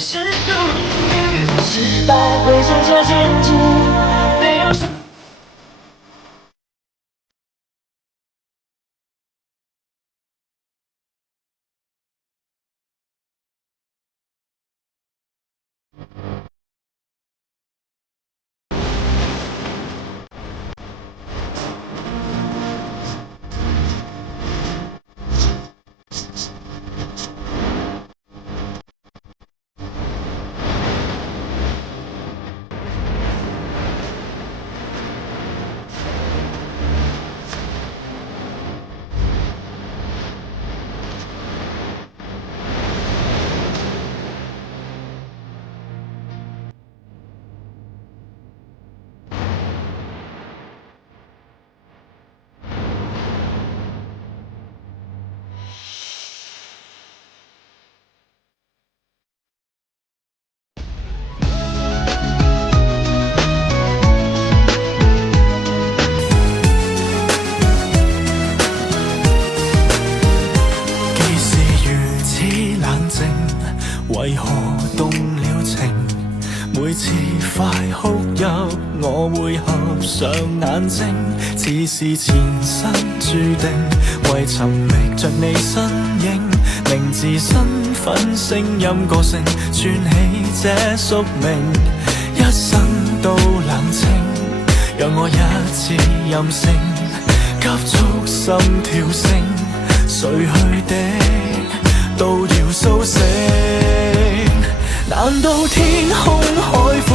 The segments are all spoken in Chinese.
是故意，失败会剩下坚持，没有什么。為何動了情？每次快哭泣，我會合上眼睛，似是前生注定，為尋覓着你身影，名字、身份、聲音、個性，串起這宿命，一生都冷清，讓我一次任性，急速心跳聲，睡去的都要甦醒。難道天空海闊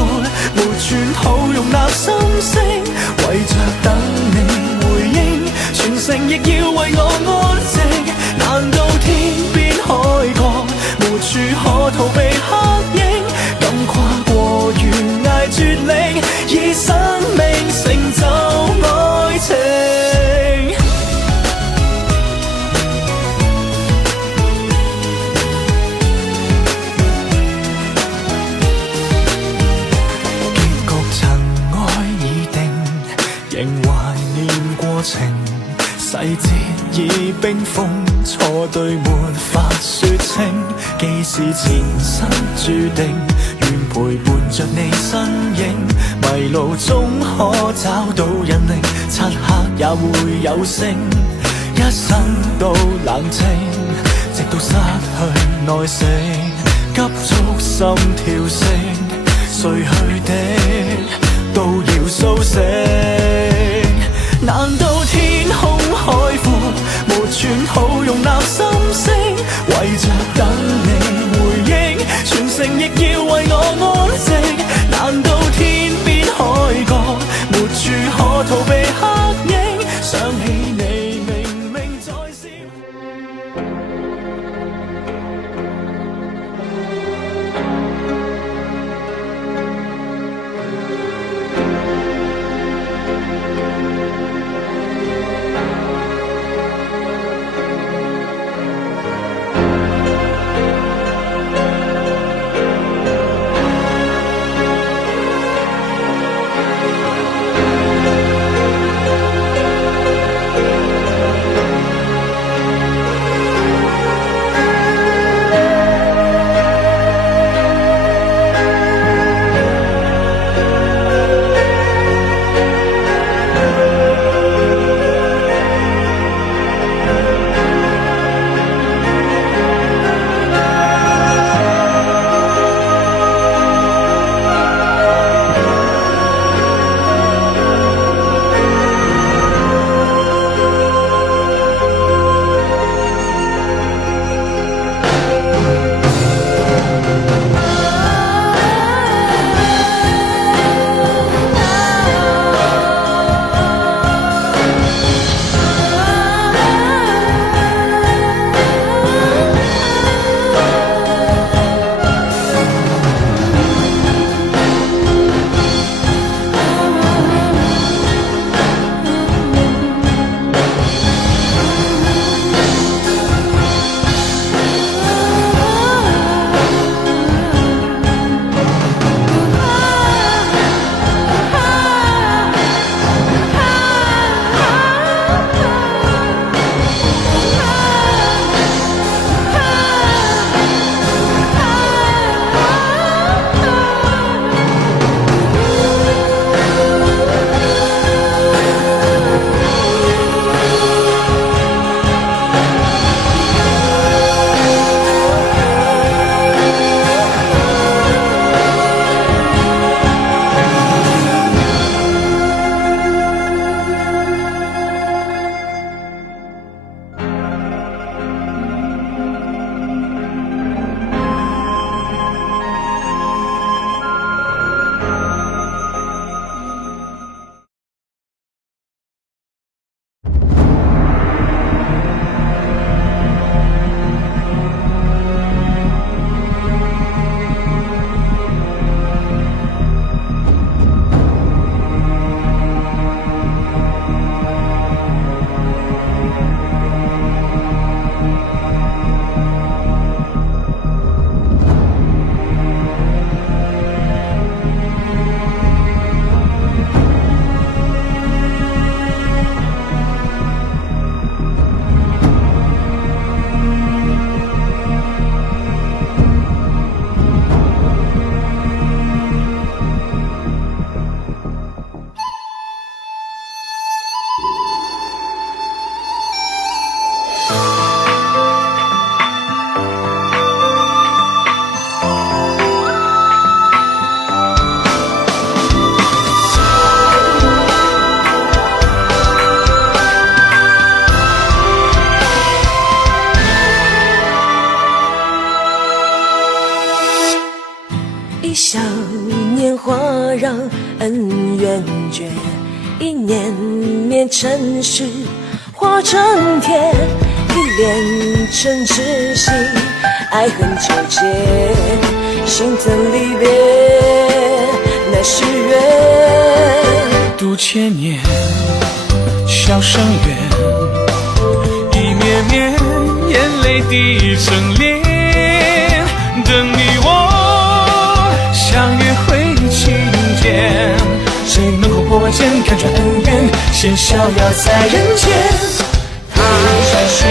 沒寸土容納心聲？為着等你回應，全城亦要為我安靜。難道天邊海角沒處可逃避黑影？敢跨過懸崖絕嶺，以生命成就愛情。細節已冰封，錯對沒法說清，既是前生注定，願陪伴着你身影，迷路中可找到引領，漆黑也會有聲，一生都冷靜，直到失去耐性，急速心跳聲，睡去的都要甦醒。難道天空海闊沒寸土容納心聲？為着等你回應，全城亦要為我安靜。難道天邊海角沒處可逃避黑影？想起你明明在笑。笑年华让恩怨绝，一念念尘世化成天，一连成痴心，爱恨纠结，心疼离别那是缘。度千年笑声远，一绵绵眼泪滴成涟，等你我相约会晴天，谁能够破茧看穿恩怨，先逍遥在人间。他是